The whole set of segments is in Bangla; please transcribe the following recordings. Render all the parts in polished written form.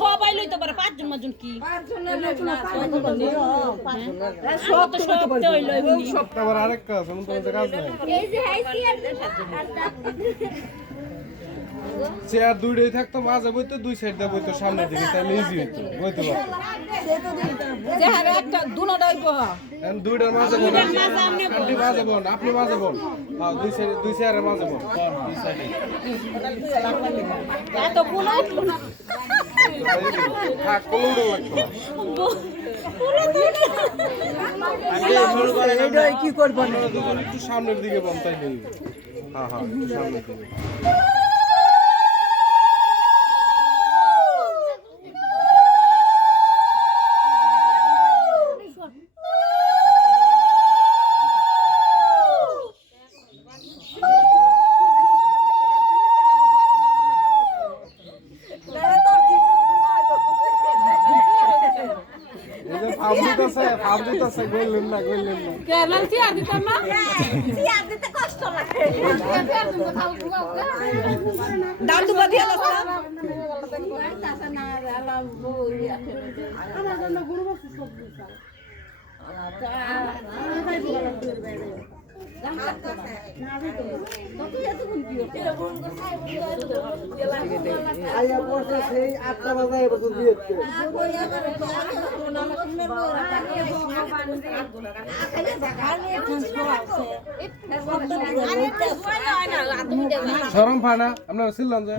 সবাই লইতে পারে 5 জন মাজন কি 5 জনের সব আবার আরেক কাজ এমন তো কাজ নাই এই যে হাইসি আর চেয়ার দুইটাই থাকতো মাঝে বইতো দুই সাইড দিয়ে বইতো সামনের দিকে তাহলে ইজি হইতো বইতো যে হারে একটা দুনোটাই বহা এখন দুইটার মাঝে বল আপনি মাঝে বল আপনি মাঝে বল হ্যাঁ দুই চেয়ারের মাঝে বল দুই সাইডে এত কোনো উঠলো না থাক কোনো লাগতো কি করবো একটু সামনের দিকে বল তাইলে হ্যাঁ হ্যাঁ সামনের দিকে ফাবজিত আছে গইলেন না কেমন কি আর দিতাম না সিয়ার দিতে কষ্ট লাগে দাদু বাদিয়া লাগা আমার জন্য গুরু বস্তু সব দিছে আইয়া পড়ছে সেই 8টা বাজে এবছর দিয়েছে শরম পানা আপনারা ছিলেন যে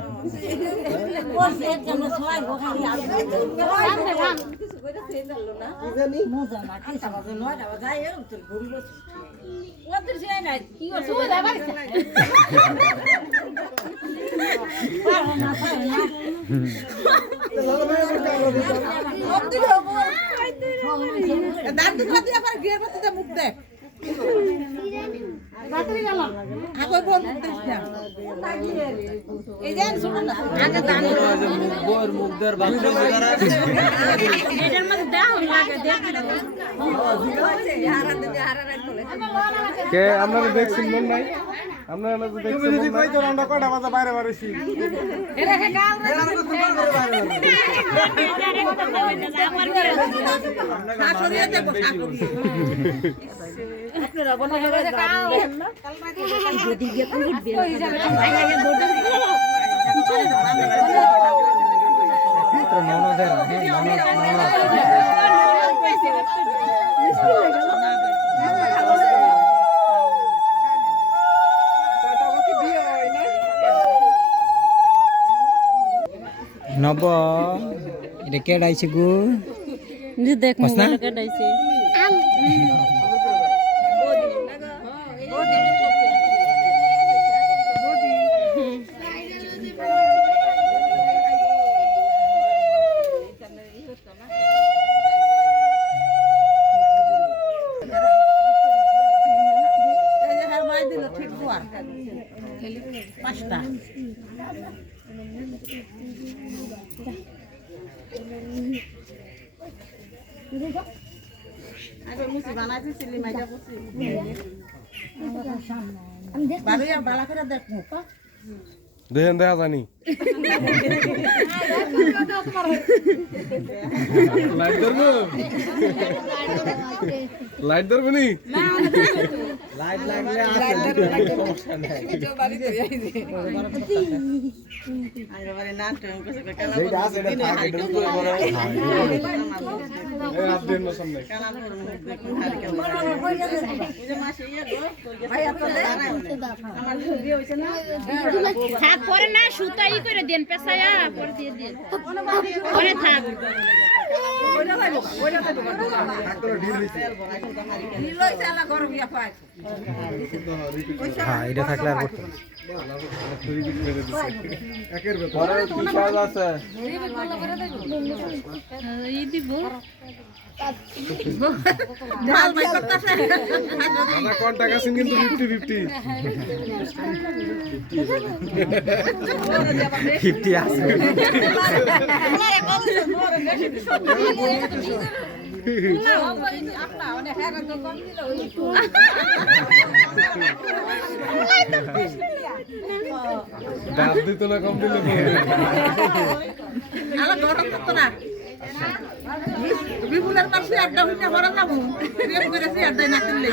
মুখ দেখ আগে বল এই যে শুনুন না আগে দান বউর মুখ দের বাচ্চা করা এটার মধ্যে দাও লাগে দেখ কে আপনারা দেখছেন মন নাই আপনারা না দেখছেন মন নাই তো আমরা কয়টা বাজে বাইরে বাইরেছি এরা হে গাল আপনারা বনা হবে গাল যদি গিয়ে পুরো বের যাবে মিত্র ননদের নব এটা কে ডাইছে গো যে দেখ না? মোবাইল কাটাইছে পাঁচটা আগে মুসি বানাইছিলি মাইজা বসি বাড়িয়া বালা করে দেখো দেখেন দেখা জানি লাইট ধরবো লাইট ধরবো নি লাইট লাগলে আছে সমস্যা নাই আগে বারে না টং কসে কালা যেটা আছে এটা থাকে এটা তো করে এই রাত দিন না সামনে কালা দেখুন হারি কেমন ওই যে মাসে ইয়া গো ভাই আপনাদের আমার ভিডিও হইছে না থাক পরে না সুতাই করে দেন পেছায়া পরে দিয়ে দেন পরে থাক হ্যাঁ এটা থাকলে আর করতে একের পরে কি কাজ আছে এই দিব ঢাল ভাই করতেছে দাদা কন্টাক্ট আছেন কিন্তু 50-50 50 আছে ডাব দিত না কম দিলে আলা গরম করতো না বিপুলের পাশে আড্ডা হইতে ভরা যাবো প্রেম করেছি আড্ডা না তুললে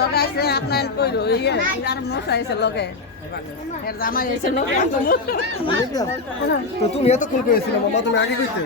লগাইছে আপনার কইলো আর মশা এসে লগে জামাই এসে লগে তো তুমি এতক্ষণ করেছিলে মামা তুমি আগে কইতে